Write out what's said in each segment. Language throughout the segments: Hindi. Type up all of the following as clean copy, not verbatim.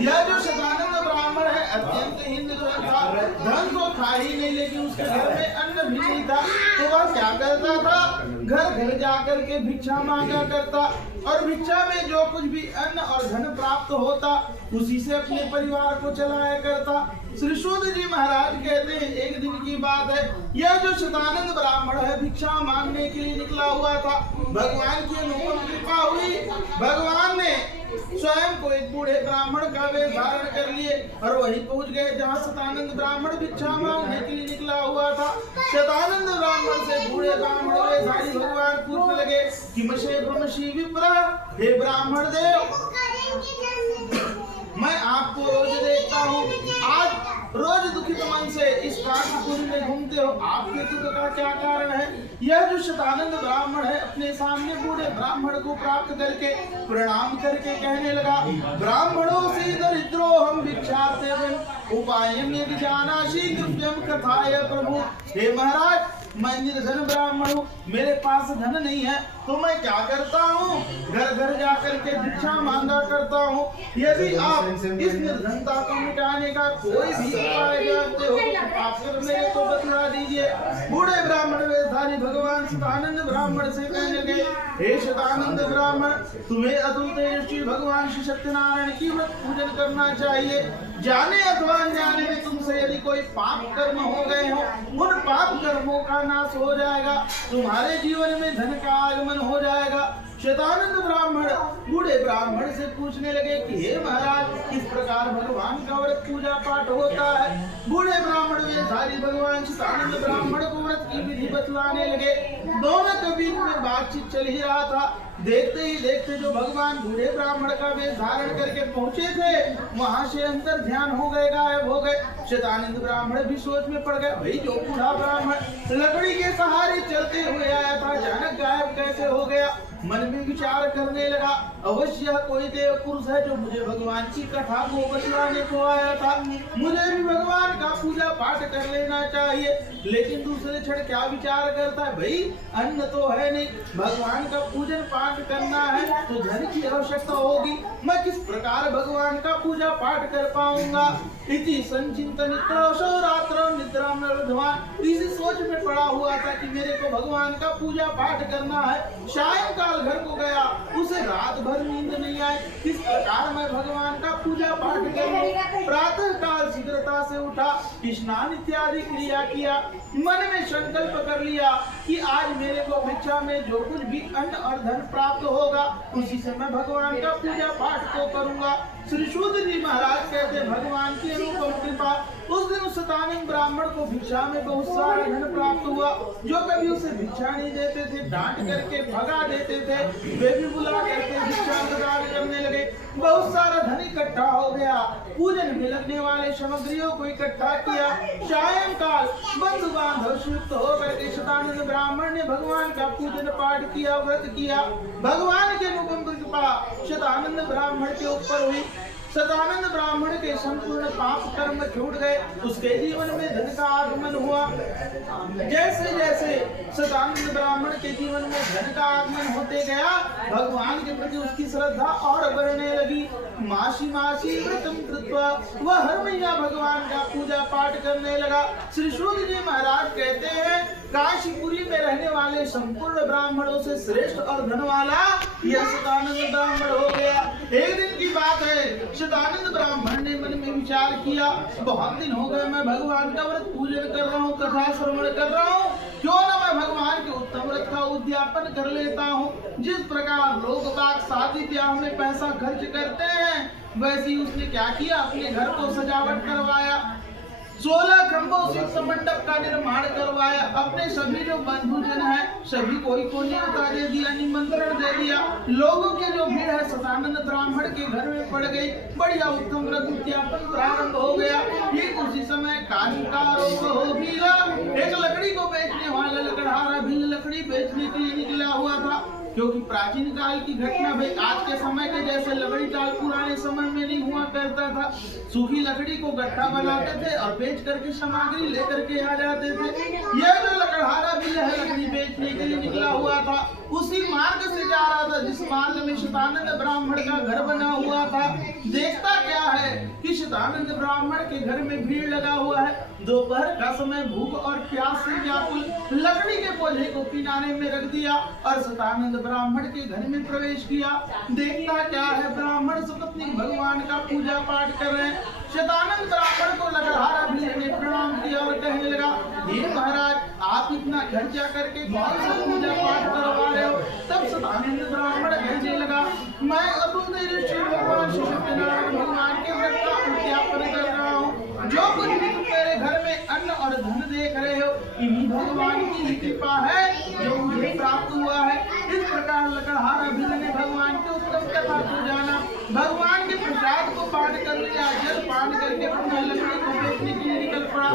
यह जो शतानंद ब्राह्मण है अत्यंत ही निर्धन था, धन तो था ही नहीं, लेकिन उसके घर में अन्न भी नहीं था। तो वह क्या करता था, घर घर जाकर के भिक्षा मांगा करता, और भिक्षा में जो कुछ भी अन्न और धन प्राप्त होता उसी से अपने परिवार को चलाया करता। श्री सूत जी महाराज कहते हैं, एक दिन की बात है, यह जो शतानंद ब्राह्मण है भिक्षा मांगने के लिए निकला हुआ था। भगवान की अनुपम कृपा हुई, भगवान ने स्वयं को एक बूढ़े ब्राह्मण का वेश धारण कर लिए और वहीं पहुंच गए जहां शतानंद ब्राह्मण भिक्षा मांगने के लिए निकला हुआ था। शतानंद ब्राह्मण से बूढ़े ब्राह्मण वेशधारी भगवान पूछने लगे कि मशे ब्रह्मशी विप्र, हे ब्राह्मण देव, मैं आपको रोज देखता हूँ, आज रोज दुखित मन से इस काशीपुरी में घूमते हो, आपके दुख का क्या कारण है? यह जो शतानंद ब्राह्मण है अपने सामने बूढ़े ब्राह्मण को प्राप्त करके प्रणाम करके कहने लगा, ब्राह्मणों से दरिद्रो हम भिक्षार्थे उपायम यदि जानासि कृप्यम कथाय प्रभु। हे महाराज, मैं निर्धन ब्राह्मण हूँ, मेरे पास धन नहीं है, तो मैं क्या करता हूँ, घर घर जाकर के भिक्षा मांगा करता हूँ। यदि आप इस निर्धनता को मिटाने का कोई भी उपाय जानते हो तो आप मेरे को बतला दीजिए। बूढ़े ब्राह्मण वेशधारी भगवान शतानंद ब्राह्मण से कहने लगे, हे शतानंद ब्राह्मण, तुम्हें अतुल श्री भगवान श्री सत्यनारायण की व्रत पूजन करना चाहिए। जाने अथवा अनजाने में तुमसे यदि कोई पाप कर्म हो गए हो, उन पाप कर्मों का नाश हो जाएगा, तुम्हारे जीवन में धन का आगमन हो जाएगा। शतानंद ब्राह्मण बूढ़े ब्राह्मण से पूछने लगे कि हे महाराज, किस प्रकार भगवान का व्रत पूजा पाठ होता है? बूढ़े ब्राह्मण वेशधारी भगवान शतानंद ब्राह्मण को व्रत की विधि बतलाने लगे। दोनों के बीच में बातचीत चल ही रहा था। देखते ही देखते जो भगवान बूढ़े ब्राह्मण का वेश धारण करके पहुंचे थे, वहां से अंतर ध्यान हो गए, गायब हो गए। शतानंद ब्राह्मण भी सोच में पड़ गए, भाई जो बूढ़ा ब्राह्मण लकड़ी के सहारे चलते हुए आया था, अचानक गायब कैसे हो गया? मन में विचार करने लगा, अवश्य कोई देव पुरुष है जो मुझे भगवान की कथा को बतलाने को आया था। मुझे भी भगवान का पूजा पाठ कर लेना चाहिए। लेकिन दूसरे क्षण क्या विचार करता है, भाई अन्न तो है नहीं, भगवान का पूजन पाठ करना है तो धन की आवश्यकता होगी, मैं किस प्रकार भगवान का पूजा पाठ कर पाऊंगा? इति संचिंतनितो रात्रौ निद्रां न लब्धवान्। इसी सोच में पड़ा हुआ था कि मेरे को भगवान का पूजा पाठ करना है। सायंकाल घर को गया, उसे रात भर नींद नहीं आई, किस प्रकार मैं भगवान का पूजा पाठ करूं? प्रातः काल शीघ्रता से उठा, स्नान इत्यादि क्रिया किया, मन में संकल्प कर लिया कि आज मेरे को भिक्षा में जो कुछ भी अन्न और धन प्राप्त होगा उसी से मैं भगवान का पूजा पाठ को करूंगा। श्री सूत जी महाराज कहते, भगवान की अनुपम कृपा, उस दिन उस शतानंद ब्राह्मण को भिक्षा में बहुत सारा धन प्राप्त हुआ। जो कभी उसे भिक्षा नहीं देते थे, डांट करके भगा देते थे, वे भी बुला करके भिक्षा प्रदान करने लगे। बहुत सारा धन इकट्ठा हो गया, पूजन में लगने वाले सामग्रियों को इकट्ठा किया। सायंकाल बंधु बांधव संयुक्त होकर के शतानंद ब्राह्मण ने भगवान का पूजन पाठ किया, व्रत किया। भगवान की अनुपम कृपा शतानंद ब्राह्मण के ऊपर हुई। शतानंद ब्राह्मण के संपूर्ण पाप कर्म छूट गए, उसके जीवन में धन का आगमन हुआ। जैसे जैसे शतानंद ब्राह्मण के जीवन में धन का आगमन होते गया, भगवान के प्रति उसकी श्रद्धा और बढ़ने लगी। मासी मासी व्रतम कृत्वा वह हर महीना भगवान का पूजा पाठ करने लगा। श्री सूत जी महाराज कहते हैं, काशीपुरी में रहने वाले संपूर्ण ब्राह्मणों से श्रेष्ठ और धन वाला यह शतानंद ब्राह्मण हो गया। एक दिन की बात है, शतानंद ब्राह्मण ने मन में विचार किया, बहुत दिन हो गए मैं भगवान का व्रत पूजन कर रहा हूँ, कथा श्रवण कर रहा हूँ, क्यों न मैं भगवान के उत्तम व्रत का उद्यापन कर लेता हूँ। जिस प्रकार लोग बाग शादी ब्याह में पैसा खर्च करते हैं, वैसे ही उसने क्या किया, अपने घर को सजावट करवाया, 16 खंभों से मंडप का निर्माण करवाया। अपने सभी जो बंधुजन है सभी को न्योता दे दिया, निमंत्रण दे दिया। लोगों की जो भीड़ है शतानंद ब्राह्मण के घर में पड़ गई। बढ़िया उत्तम व्रत उद्यापन प्रारंभ हो गया। ठीक उसी समय काशिकारों को हो भीला, एक लकड़ी को बेचने वाला लकड़हारा भी लकड़ी बेचने के लिए निकला हुआ था। क्योंकि प्राचीन काल की घटना भाई आज के समय के जैसे लकड़ी काल पुराने समय में नहीं हुआ करता था। सूखी लकड़ी को गट्ठा बनाते थे और बेच करके सामग्री लेकर के आ जाते थे। यह जो लकड़हारा भी है लकड़ी बेचने के लिए निकला हुआ था, उसी मार्ग से जा रहा था जिस मार्ग में शतानंद ब्राह्मण का घर बना हुआ था। देखता क्या है, है कि शतानंद ब्राह्मण के घर में भीड़ लगा हुआ है। दोपहर का समय भूख और प्यास से व्याकुल लकड़ी के पौधे को किनारे में रख दिया और शतानंद ब्राह्मण के घर में प्रवेश किया। देखता क्या है, ब्राह्मण सपत्नी भगवान का पूजा पाठ कर रहे हैं। शतानंद ब्राह्मण को लकड़हारा भिल्ल ने प्रणाम किया और कहने लगा, हे महाराज, आप इतना खर्चा करके कौन सा पूजा पाठ करवा रहे हो? तब शतानंद ब्राह्मण कहने लगा, मैं अतुल श्री भगवान श्री सत्यनारायण भगवान के व्रत का उद्यापन कर रहा हूँ। जो कुछ भी तुम मेरे घर में अन्न और धन देख रहे हो, इन्हीं भगवान की कृपा है जो मुझे प्राप्त हुआ है। इस प्रकार लकड़हारा भिल्ल ने भगवान की उत्तम कथा को जाना, भगवान के प्रसाद को पान कर लिया, जल पान करके अपनी लकड़ी को बेचने के लिए निकल पड़ा।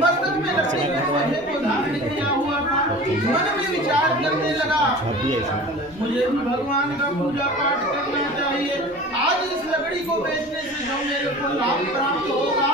मस्तक में लकड़ी के पौधे को धारण किया हुआ था। मन में विचार करने लगा, मुझे भी भगवान का पूजा पाठ करना चाहिए। आज इस लकड़ी को बेचने से जो मेरे को लाभ प्राप्त होगा,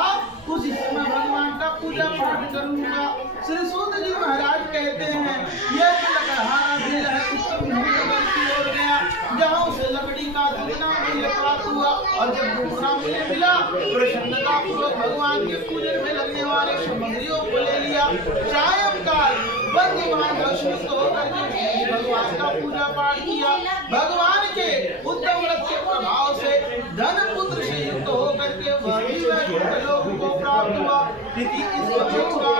उसी से मैं भगवान का पूजा पाठ करूंगा। श्री सूत जी महाराज कहते हैं, यह जो लकड़हारा भिल्ल है उत्तम नगर की ओर गया, जहाँ उसे लकड़ी का दुगना मूल्य प्राप्त हुआ और जब दुगना मूल्य मिला, प्रसन्नता पूर्वक भगवान के पूजन में लगने वाले सामग्रियों को ले लिया। सायंकाल बंदीवान भस्मित होकर के भगवान का पूजा पाठ किया। भगवान के उत्तम व्रत के प्रभाव से धन पुत्र से युक्त होकर के वह भी वैकुंठ लोक को प्राप्त हुआ। इति इस वचन का